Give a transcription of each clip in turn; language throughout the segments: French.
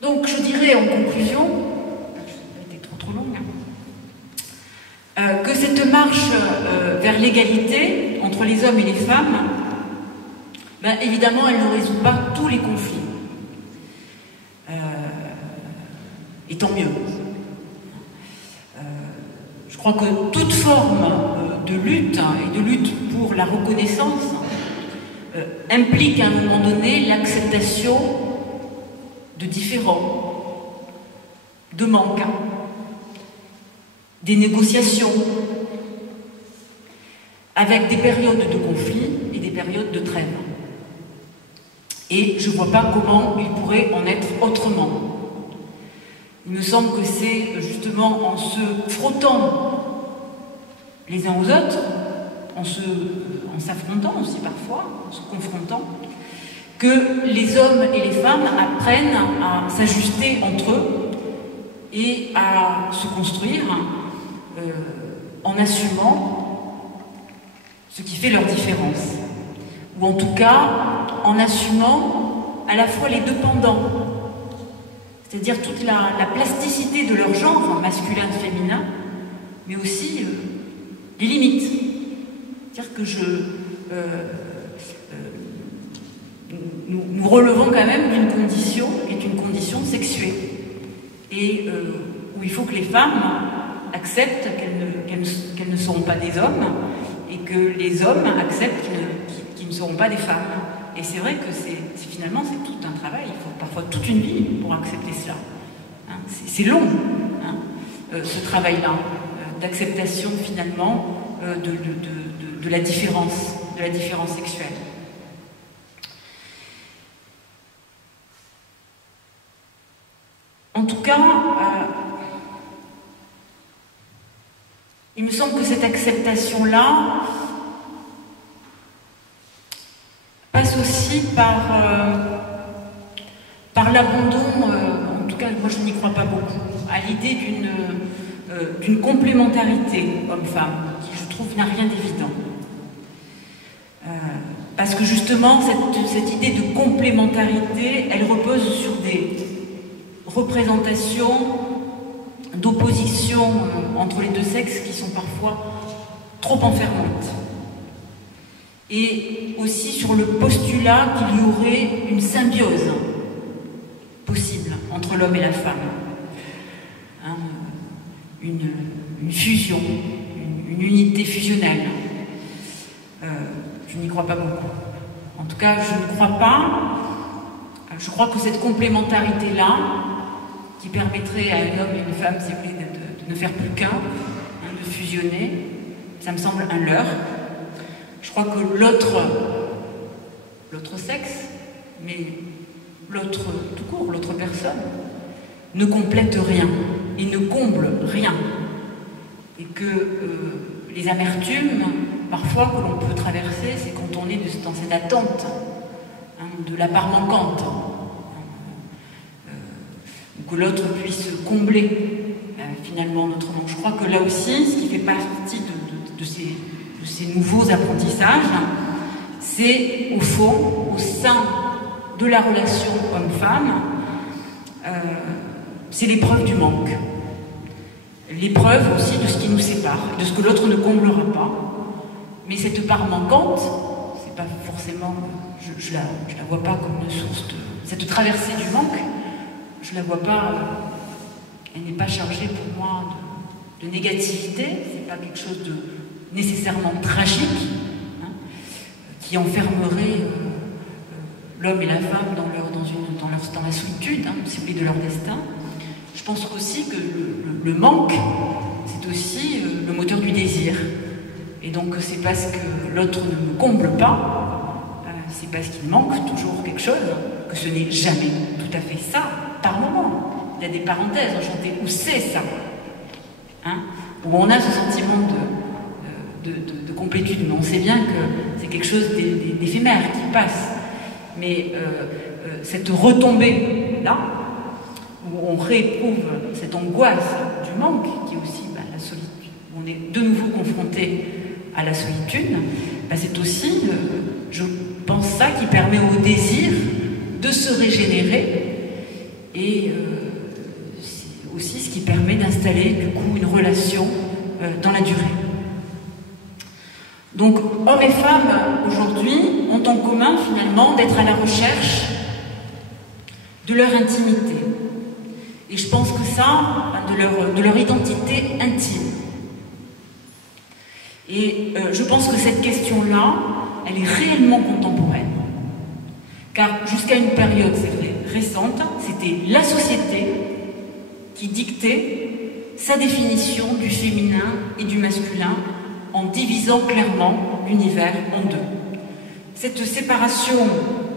Donc je dirais en conclusion, ça a été trop longue, que cette marche vers l'égalité entre les hommes et les femmes, ben, évidemment, elle ne résout pas tous les conflits. Et tant mieux. Je crois que toute forme de lutte et de lutte pour la reconnaissance implique à un moment donné l'acceptation de différends, de manques, des négociations, avec des périodes de conflit et des périodes de trêve. Et je ne vois pas comment il pourrait en être autrement. Il me semble que c'est justement en se frottant les uns aux autres, en s'affrontant aussi parfois, en se confrontant, que les hommes et les femmes apprennent à s'ajuster entre eux et à se construire en assumant ce qui fait leur différence. Ou en tout cas, en assumant à la fois les deux pendants, c'est-à-dire toute la plasticité de leur genre, masculin et féminin, mais aussi les limites. C'est-à-dire que nous relevons quand même d'une condition qui est une condition sexuée, et où il faut que les femmes acceptent qu'elles ne seront pas des hommes, et que les hommes acceptent qu'ils ne seront pas des femmes. Et c'est vrai que finalement c'est tout un travail, il faut parfois toute une vie pour accepter cela. Hein, c'est long, hein, ce travail-là, d'acceptation finalement de la différence sexuelle. En tout cas, il me semble que cette acceptation-là passe aussi par l'abandon, en tout cas moi je n'y crois pas beaucoup, à l'idée d'une complémentarité homme-femme, qui je trouve n'a rien d'évident. Parce que justement, cette idée de complémentarité, elle repose sur des représentations d'opposition entre les deux sexes qui sont parfois trop enfermantes. Et aussi sur le postulat qu'il y aurait une symbiose possible entre l'homme et la femme. Hein, une fusion, une unité fusionnelle. Je n'y crois pas beaucoup. En tout cas, je ne crois pas. Je crois que cette complémentarité-là, qui permettrait à un homme et une femme, si vous voulez, de ne faire plus qu'un, hein, de fusionner, ça me semble un leurre. Je crois que l'autre sexe, mais l'autre tout court, l'autre personne, ne complète rien, il ne comble rien. Et que les amertumes, parfois, que l'on peut traverser, c'est quand on est dans cette attente, hein, de la part manquante, que l'autre puisse combler finalement notre manque. Je crois que là aussi, ce qui fait partie de ces nouveaux apprentissages, c'est au fond, au sein de la relation homme-femme, c'est l'épreuve du manque. L'épreuve aussi de ce qui nous sépare, de ce que l'autre ne comblera pas. Mais cette part manquante, c'est pas forcément, je la vois pas comme une source de... Cette traversée du manque, je la vois pas, elle n'est pas chargée pour moi de négativité, c'est pas quelque chose de nécessairement tragique, hein, qui enfermerait l'homme et la femme dans la solitude, hein, si vous voulez, de leur destin. Je pense aussi que le manque, c'est aussi le moteur du désir. Et donc c'est parce que l'autre ne me comble pas, c'est parce qu'il manque toujours quelque chose, que ce n'est jamais tout à fait ça, par moment. Il y a des parenthèses enchantées, où c'est ça, hein, où on a ce sentiment de complétude, mais on sait bien que c'est quelque chose d'éphémère qui passe. Mais cette retombée-là, où on rééprouve cette angoisse du manque, qui est aussi la solitude, où on est de nouveau confronté à la solitude, c'est aussi, je pense, ça qui permet au désir de se régénérer et c'est aussi ce qui permet d'installer du coup une relation dans la durée. Donc hommes et femmes aujourd'hui ont en commun finalement d'être à la recherche de leur intimité. Et je pense que ça, de leur identité intime. Et je pense que cette question-là, elle est réellement contemporaine. Car jusqu'à une période, c'est vrai, récente, c'était la société qui dictait sa définition du féminin et du masculin en divisant clairement l'univers en deux. Cette séparation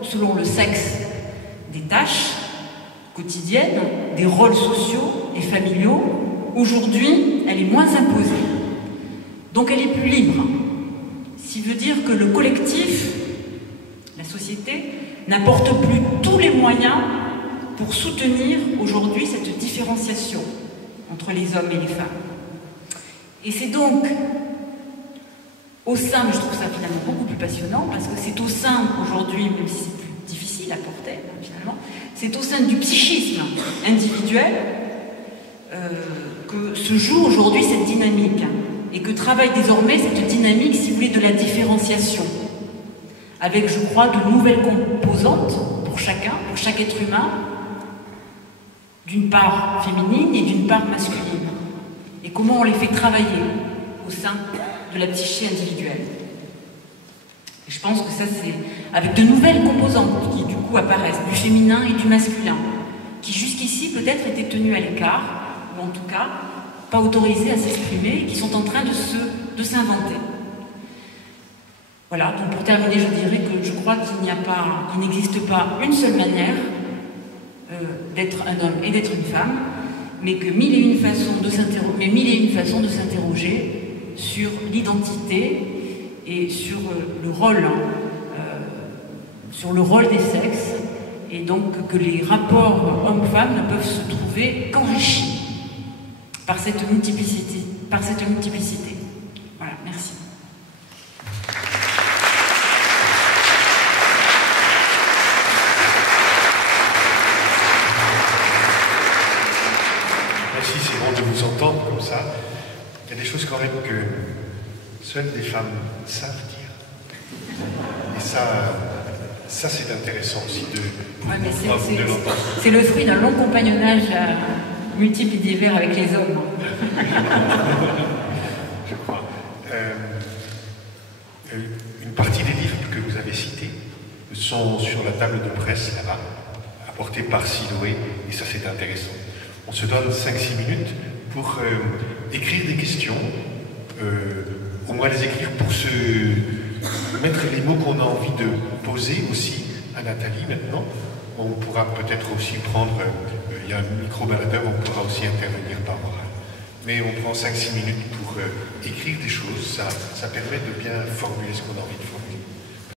selon le sexe des tâches quotidiennes, des rôles sociaux et familiaux, aujourd'hui, elle est moins imposée. Donc elle est plus libre. Ce qui veut dire que le collectif, la société, n'apporte plus tous les moyens pour soutenir aujourd'hui cette différenciation entre les hommes et les femmes. Et c'est donc au sein, je trouve ça finalement beaucoup plus passionnant, parce que c'est au sein aujourd'hui, même si c'est plus difficile à porter finalement, c'est au sein du psychisme individuel que se joue aujourd'hui cette dynamique, et que travaille désormais cette dynamique, si vous voulez, de la différenciation, avec, je crois, de nouvelles composantes pour chacun, pour chaque être humain, d'une part féminine et d'une part masculine, et comment on les fait travailler au sein de la psyché individuelle. Et je pense que ça, c'est avec de nouvelles composantes qui, du coup, apparaissent, du féminin et du masculin, qui jusqu'ici, peut-être, étaient tenues à l'écart, ou en tout cas, pas autorisés à s'exprimer, qui sont en train de s'inventer. Voilà, donc pour terminer, je dirais que je crois qu'il n'existe pas une seule manière d'être un homme et d'être une femme, mais que mille et une façons de s'interroger sur l'identité et sur le rôle des sexes, et donc que les rapports hommes-femmes ne peuvent se trouver qu'enrichis par cette multiplicité. Voilà, merci. Merci, c'est bon de vous entendre comme ça. Il y a des choses quand même que seules des femmes savent dire. Et ça c'est intéressant aussi de l'entendre. C'est le fruit d'un long compagnonnage multiple et divers avec les hommes. Je crois. Une partie des livres que vous avez cités sont sur la table de presse là-bas, apportés par Siloé, et ça c'est intéressant. On se donne 5-6 minutes pour écrire des questions, au moins les écrire pour se mettre les mots qu'on a envie de poser aussi à Nathalie maintenant. On pourra peut-être aussi prendre, il y a un micro-baladeur, on pourra aussi intervenir par oral. Mais on prend 5-6 minutes pour écrire des choses, ça permet de bien formuler ce qu'on a envie de formuler.